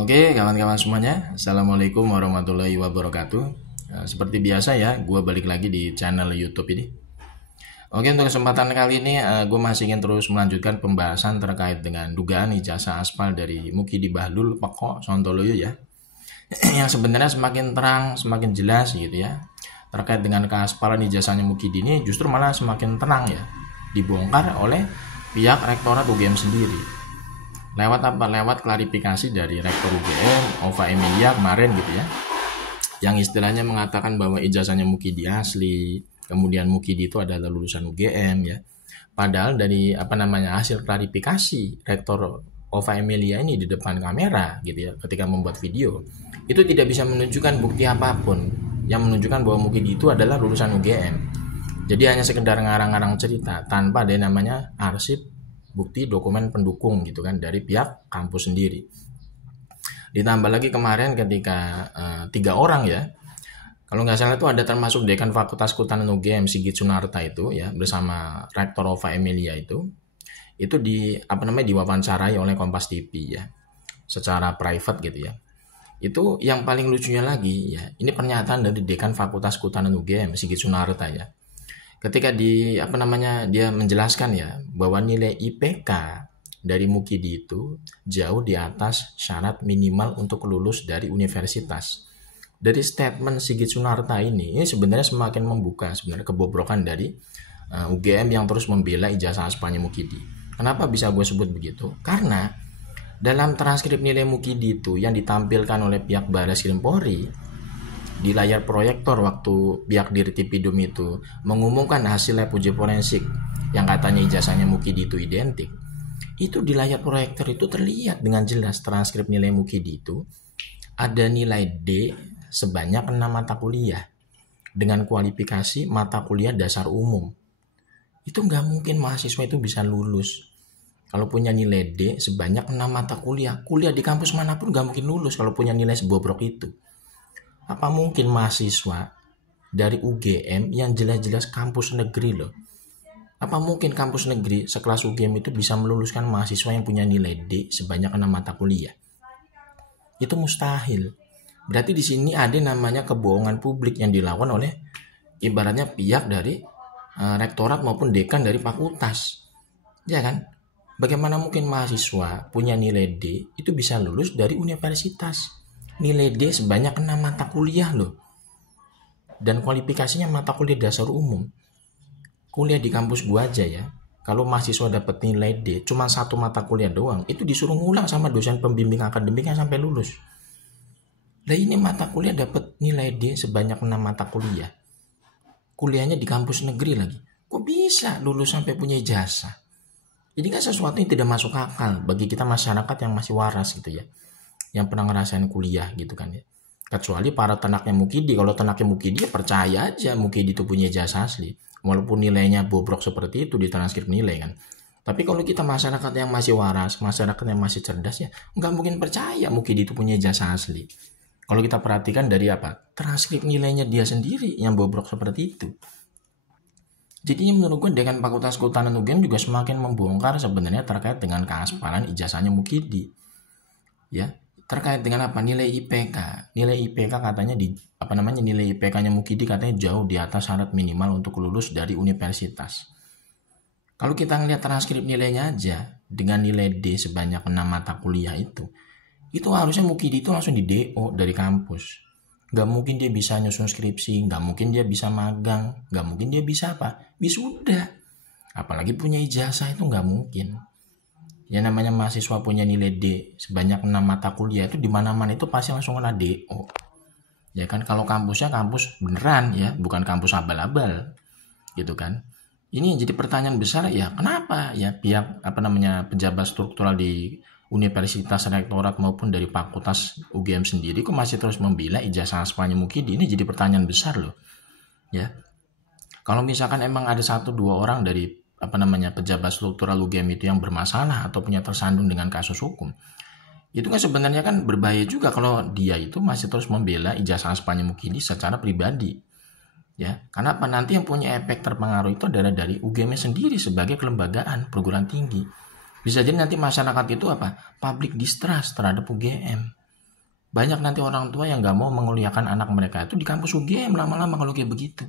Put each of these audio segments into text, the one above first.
Oke, kawan-kawan semuanya, Assalamualaikum warahmatullahi wabarakatuh. Seperti biasa ya, gue balik lagi di channel YouTube ini. Oke, untuk kesempatan kali ini, gue masih ingin terus melanjutkan pembahasan terkait dengan dugaan ijazah aspal dari Mukidi Bahlul Peko Sontoloyo ya. Yang sebenarnya semakin terang, semakin jelas gitu ya. Terkait dengan keaspalan ijazahnya Mukidi ini justru malah semakin tenang ya. Dibongkar oleh pihak Rektorat UGM sendiri. Lewat apa? Lewat klarifikasi dari Rektor UGM, Ova Emilia kemarin gitu ya. Yang istilahnya mengatakan bahwa ijazahnya Mukidi asli, kemudian Mukidi itu adalah lulusan UGM ya. Padahal dari hasil klarifikasi Rektor Ova Emilia ini di depan kamera gitu ya, ketika membuat video, itu tidak bisa menunjukkan bukti apapun yang menunjukkan bahwa Mukidi itu adalah lulusan UGM. Jadi hanya sekedar ngarang-ngarang cerita tanpa ada namanya arsip bukti dokumen pendukung gitu kan dari pihak kampus sendiri. Ditambah lagi kemarin ketika 3 orang ya, kalau nggak salah itu ada termasuk Dekan Fakultas Kehutanan UGM Sigit Sunarta itu ya bersama Rektor Ova Emilia itu diwawancarai oleh Kompas TV ya secara private gitu ya. Itu yang paling lucunya lagi ya, ini pernyataan dari Dekan Fakultas Kehutanan UGM Sigit Sunarta ya. Ketika dia menjelaskan ya bahwa nilai IPK dari Mukidi itu jauh di atas syarat minimal untuk lulus dari universitas. Dari statement Sigit Sunarta ini sebenarnya semakin membuka sebenarnya kebobrokan dari UGM yang terus membela ijazah aspalnya Mukidi. Kenapa bisa gue sebut begitu? Karena dalam transkrip nilai Mukidi itu yang ditampilkan oleh pihak Bareskrim Polri di layar proyektor waktu pihak Dirtipidum itu mengumumkan hasil lab uji forensik yang katanya ijazahnya Mukidi itu identik, itu di layar proyektor itu terlihat dengan jelas transkrip nilai Mukidi itu ada nilai D sebanyak 6 mata kuliah dengan kualifikasi mata kuliah dasar umum. Itu nggak mungkin mahasiswa itu bisa lulus kalau punya nilai D sebanyak 6 mata kuliah. Kuliah di kampus manapun nggak mungkin lulus kalau punya nilai sebobrok itu. Apa mungkin mahasiswa dari UGM yang jelas-jelas kampus negeri loh? Apa mungkin kampus negeri sekelas UGM itu bisa meluluskan mahasiswa yang punya nilai D sebanyak 6 mata kuliah? Itu mustahil. Berarti di sini ada namanya kebohongan publik yang dilakukan oleh ibaratnya pihak dari rektorat maupun dekan dari fakultas. Ya kan? Bagaimana mungkin mahasiswa punya nilai D itu bisa lulus dari universitas? Nilai D sebanyak 6 mata kuliah loh. Dan kualifikasinya mata kuliah dasar umum. Kuliah di kampus gua aja ya. Kalau mahasiswa dapat nilai D cuma 1 mata kuliah doang, itu disuruh ngulang sama dosen pembimbing akademiknya sampai lulus. Lah ini mata kuliah dapat nilai D sebanyak 6 mata kuliah. Kuliahnya di kampus negeri lagi. Kok bisa lulus sampai punya ijazah? Ini kan sesuatu yang tidak masuk akal bagi kita masyarakat yang masih waras gitu ya, yang pernah ngerasain kuliah gitu kan ya. Kecuali para tenaknya Mukidi. Kalau tenaknya Mukidi ya percaya aja Mukidi itu punya ijazah asli, walaupun nilainya bobrok seperti itu di transkrip nilai kan. Tapi kalau kita masyarakat yang masih waras, masyarakat yang masih cerdas ya nggak mungkin percaya Mukidi itu punya ijazah asli. Kalau kita perhatikan dari transkrip nilainya dia sendiri yang bobrok seperti itu. Jadi menurut gue dengan Fakultas Kehutanan UGM juga semakin membongkar sebenarnya terkait dengan keaspalan ijazahnya Mukidi. Ya, terkait dengan nilai IPK. Nilai IPK katanya nilai IPK-nya Mukidi katanya jauh di atas syarat minimal untuk lulus dari universitas. Kalau kita ngelihat transkrip nilainya aja dengan nilai D sebanyak 6 mata kuliah itu harusnya Mukidi itu langsung di DO dari kampus. Gak mungkin dia bisa nyusun skripsi, gak mungkin dia bisa magang, gak mungkin dia bisa wisuda. Apalagi punya ijazah itu gak mungkin. Ya namanya mahasiswa punya nilai D sebanyak 6 mata kuliah itu di mana-mana itu pasti langsung kena DO. Ya kan, kalau kampusnya kampus beneran ya, bukan kampus abal-abal. Gitu kan. Ini yang jadi pertanyaan besar ya, kenapa ya pihak pejabat struktural di universitas, rektorat maupun dari fakultas UGM sendiri kok masih terus membela ijazah aspalnya Mukidi? Ini jadi pertanyaan besar loh. Ya. Kalau misalkan emang ada 1-2 orang dari pejabat struktural UGM itu yang bermasalah atau punya tersandung dengan kasus hukum, itu kan sebenarnya kan berbahaya juga kalau dia itu masih terus membela ijazah aspalnya Mukidi secara pribadi. Ya, karena nanti yang punya efek terpengaruh itu adalah dari UGM sendiri sebagai kelembagaan perguruan tinggi. Bisa jadi nanti masyarakat itu public distrust terhadap UGM. Banyak nanti orang tua yang nggak mau menguliakan anak mereka itu di kampus UGM lama-lama kalau kayak begitu.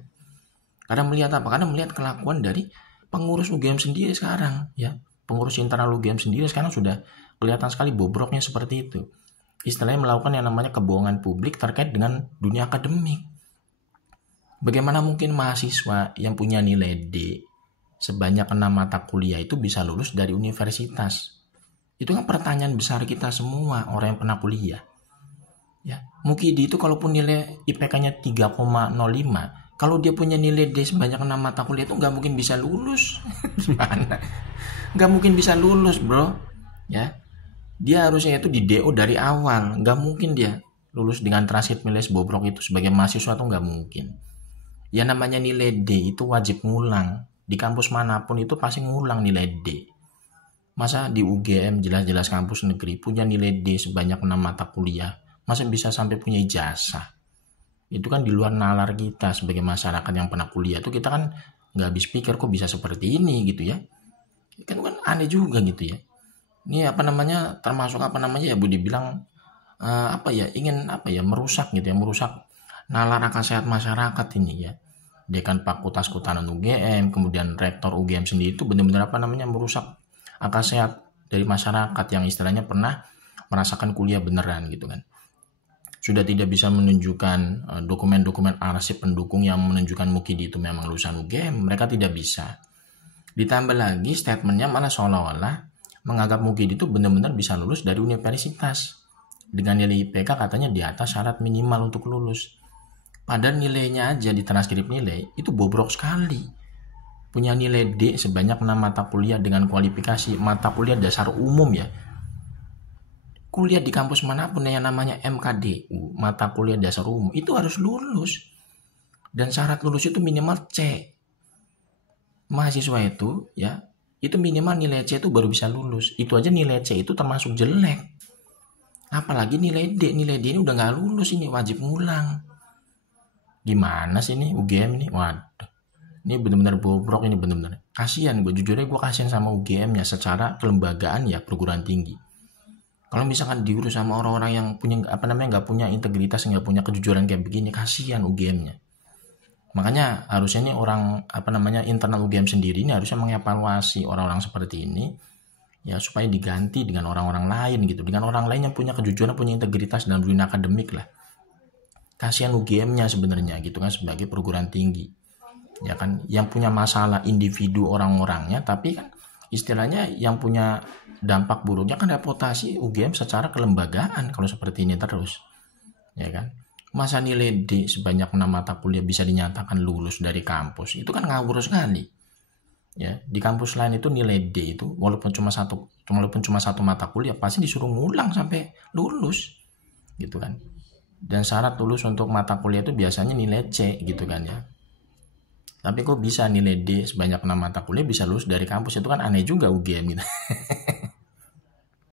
Karena melihat apa? Karena melihat kelakuan dari pengurus UGM sendiri sekarang, ya. Pengurus internal UGM sendiri sekarang sudah kelihatan sekali bobroknya seperti itu. Istilahnya melakukan yang namanya kebohongan publik terkait dengan dunia akademik. Bagaimana mungkin mahasiswa yang punya nilai D sebanyak 6 mata kuliah itu bisa lulus dari universitas? Itu kan pertanyaan besar kita semua orang yang pernah kuliah. Ya, Mukidi itu kalaupun nilai IPK-nya 3,05, kalau dia punya nilai D sebanyak 6 mata kuliah itu nggak mungkin bisa lulus. Gimana? Nggak mungkin bisa lulus, bro. Ya, dia harusnya itu di DO dari awal. Nggak mungkin dia lulus dengan transkip nilai bobrok itu sebagai mahasiswa tuh nggak mungkin. Ya namanya nilai D itu wajib ngulang. Di kampus manapun itu pasti ngulang nilai D. Masa di UGM jelas-jelas kampus negeri punya nilai D sebanyak 6 mata kuliah, masa bisa sampai punya ijazah? Itu kan di luar nalar kita sebagai masyarakat yang pernah kuliah. Itu kita kan nggak habis pikir kok bisa seperti ini gitu ya. Kan aneh juga gitu ya. Ini apa namanya, termasuk apa namanya ya, Bu dibilang ingin merusak gitu ya, merusak nalar akal sehat masyarakat ini ya. Dekan Fakultas Kehutanan UGM, kemudian Rektor UGM sendiri itu benar-benar merusak akal sehat dari masyarakat yang istilahnya pernah merasakan kuliah beneran gitu kan. Sudah tidak bisa menunjukkan dokumen-dokumen arsip pendukung yang menunjukkan Mukidi itu memang lulusan UGM, mereka tidak bisa. Ditambah lagi statementnya malah seolah-olah menganggap Mukidi itu benar-benar bisa lulus dari universitas. Dengan nilai IPK katanya di atas syarat minimal untuk lulus. Padahal nilainya aja di transkrip nilai itu bobrok sekali. Punya nilai D sebanyak 6 mata kuliah dengan kualifikasi mata kuliah dasar umum ya. Kuliah di kampus manapun yang namanya MKDU, mata kuliah dasar umum, itu harus lulus. Dan syarat lulus itu minimal C. Mahasiswa itu ya, itu minimal nilai C itu baru bisa lulus. Itu aja nilai C itu termasuk jelek. Apalagi nilai D. Nilai D ini udah gak lulus, ini wajib ngulang. Gimana sih ini UGM ini? Waduh, ini benar-benar bobrok, ini benar-benar kasihan. Gue jujurnya gue kasihan sama UGM-nya secara kelembagaan ya, perguruan tinggi. Kalau misalkan diurus sama orang-orang yang punya nggak punya integritas, nggak punya kejujuran kayak begini, kasihan UGM-nya. Makanya harusnya ini orang internal UGM sendiri ini harusnya mengevaluasi orang-orang seperti ini ya, supaya diganti dengan orang-orang lain gitu, dengan orang lain yang punya kejujuran, punya integritas dalam dunia akademik lah. Kasihan UGM-nya sebenarnya gitu kan, sebagai perguruan tinggi ya kan, yang punya masalah individu orang-orangnya, tapi kan istilahnya yang punya dampak buruknya kan reputasi UGM secara kelembagaan kalau seperti ini terus ya kan. Masa nilai D sebanyak 6 mata kuliah bisa dinyatakan lulus dari kampus, itu kan ngawur sekali ya. Di kampus lain itu nilai D itu walaupun cuma satu mata kuliah pasti disuruh ngulang sampai lulus gitu kan. Dan syarat lulus untuk mata kuliah itu biasanya nilai C gitu kan ya. Tapi kok bisa nilai D sebanyak 6 mata kuliah bisa lulus dari kampus, itu kan aneh juga UGM gitu.